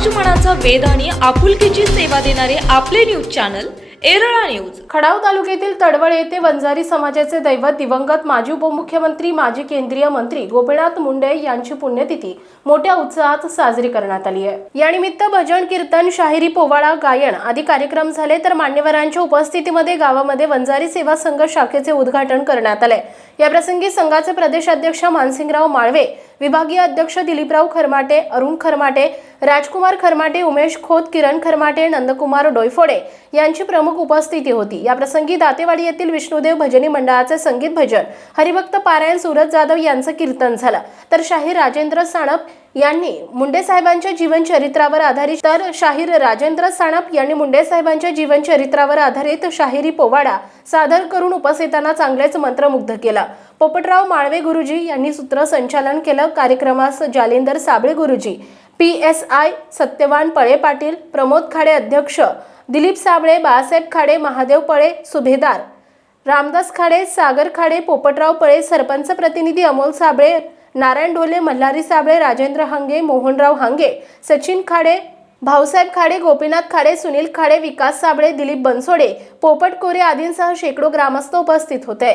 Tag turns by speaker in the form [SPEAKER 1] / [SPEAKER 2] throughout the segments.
[SPEAKER 1] समाजमनाचा वेद आणि आपुलकीची सेवा देणारे आपले न्यूज चॅनल एरळा न्यूज.
[SPEAKER 2] खडाव तालुक्यातील तडवळ येथे वंजारी समाजाचे दैवत दिवंगत माजी उपमुख्यमंत्री माजी केंद्रीय मंत्री गोपीनाथ मुंडे यांची पुण्यतिथी मोठ्या उत्साहात साजरी करण्यात आली आहे. यानिमित्त भजन कीर्तन शाहिरी पोवाडा गायन आदी कार्यक्रम झाले तर मान्यवरांच्या उपस्थितीमध्ये गावामध्ये वंजारी सेवा संघ शाखेचे उद्घाटन करण्यात आले. याप्रसंगी संघाचे प्रदेशाध्यक्ष मानसिंगराव माळवे विभागीय अध्यक्ष दिलीपराव खरमाटे अरुण खरमाटे राजकुमार खरमाटे उमेश खोत किरण खरमाटे नंदकुमार डोयफोडे यांची प्रमुख उपस्थिती होती. या प्रसंगी दातेवाडी येथील विष्णुदेव भजनी मंडळाचे संगीत भजन हरिभक्त पारायण सूरज जाधव यांचं कीर्तन झालं. तर शाहीर राजेंद्र साणप यांनी मुंडे साहेबांच्या जीवनचरित्रावर आधारित तर शाहीर राजेंद्र साणप यांनी मुंडे साहेबांच्या जीवनचरित्रावर आधारित शाहिरी पोवाडा सादर करून उपस्थितांना चांगलेच मंत्रमुग्ध केला. पोपटराव माळवे गुरुजी यांनी सूत्रसंचालन केलं. कार्यक्रमास जालिंदर साबळे गुरुजी पी एस आय सत्यवान पळे पाटील प्रमोद खाडे अध्यक्ष दिलीप साबळे बाळासाहेब खाडे महादेव पळे सुभेदार रामदास खाडे सागर खाडे पोपटराव पळे सरपंच प्रतिनिधी अमोल साबळे नारायण डोले मल्हारी साबळे राजेंद्र हांगे मोहनराव हांगे सचिन खाडे भाऊसाहेब खाडे गोपीनाथ खाडे सुनील खाडे विकास साबळे दिलीप बनसोडे पोपट कोरे आदींसह शेकडो ग्रामस्थ उपस्थित होते.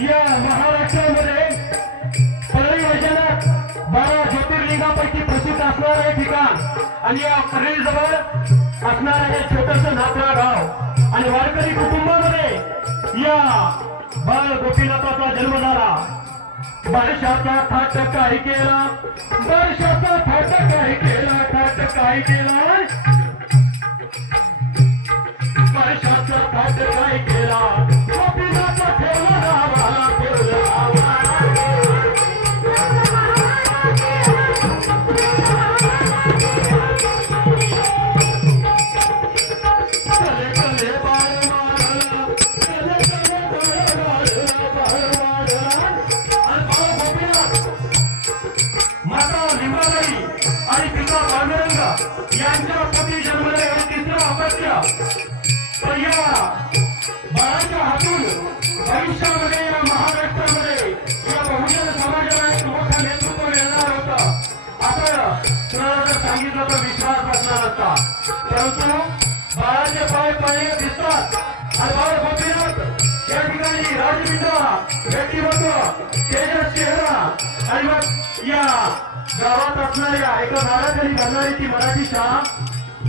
[SPEAKER 3] या महाराष्ट्रामध्ये परळी वैजनाथ बारा ज्योतिर्लिंगापैकी प्रसिद्ध असणारं हे ठिकाण. आणि या परळीजवळ असणारं हे छोटस नातरा गाव. आणि वारकरी कुटुंबामध्ये या बाळ गोपीनाथाचा जन्म झाला. बारशाचा थाट काय केला. बारशाचा थाट काय केला. थाट काय केला. बारशाचा थाट काय केला. बाळाचे पाय पडले दिसतात. आणि बाळ गोपीनाथ या ठिकाणी राजबिंदू व्यक्तिमत्व तेजस चेहरा. आणि मग या गावात असणाऱ्या एका गावाखाली भरणारी ती मराठी शाळा.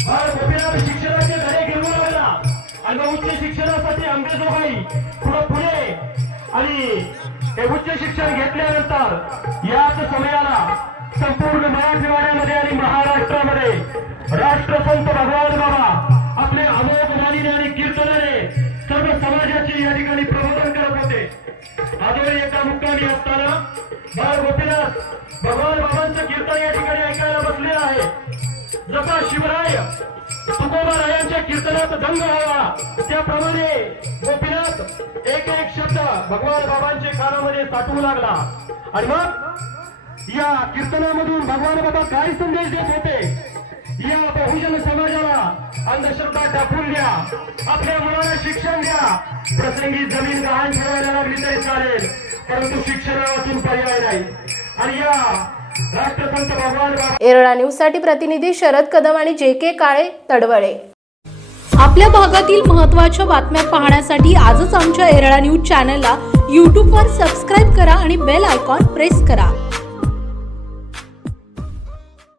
[SPEAKER 3] बाळ गोपीनाथ शिक्षणाचे धडे घेऊन लागला आणि मग उच्च शिक्षणासाठी अंबेजोगाई पुढे पुणे आणि हे उच्च शिक्षण घेतल्यानंतर याच समयाला संपूर्ण मराठवाड्यामध्ये आणि महाराष्ट्रामध्ये राष्ट्रसंत भगवान बाबा आपले अमोघ वाणीने आणि कीर्तनाने सर्व समाजाचे या ठिकाणी प्रबोधन करत होते. आजोळी एका मुक्कामी असताना बाळ गोपीनाथ भगवान बाबांचं कीर्तन या ठिकाणी ऐकायला बसलेलं आहे. जसा शिवराय तुकोबा रायांच्या कीर्तनात दंग व्हावा त्याप्रमाणे गोपीनाथ एक एक शब्द भगवान बाबांचे कानामध्ये साठवू लागला. आणि मग या कीर्तनामधून भगवान बाबा काय संदेश देत होते? या बहुजन समाजाला अंधश्रद्धा टाकून द्या. आपल्या मुलाला शिक्षण द्या. प्रसंगी जमीन गहाण ठेवायला लागली तरी चालेल परंतु शिक्षणावाचून पर्याय नाही. आणि या राष्ट्रसंत भगवान बाबा
[SPEAKER 2] एरळा न्यूजसाठी प्रतिनिधी शरद कदम आणि जे के काळे तडवळे.
[SPEAKER 1] आपल्या भागातील महत्त्वाच्या बातम्या पाहण्यासाठी आजच आमच्या एरळा न्यूज चॅनलला यूट्यूबवर सबस्क्राईब करा आणि बेल आयकॉन प्रेस करा.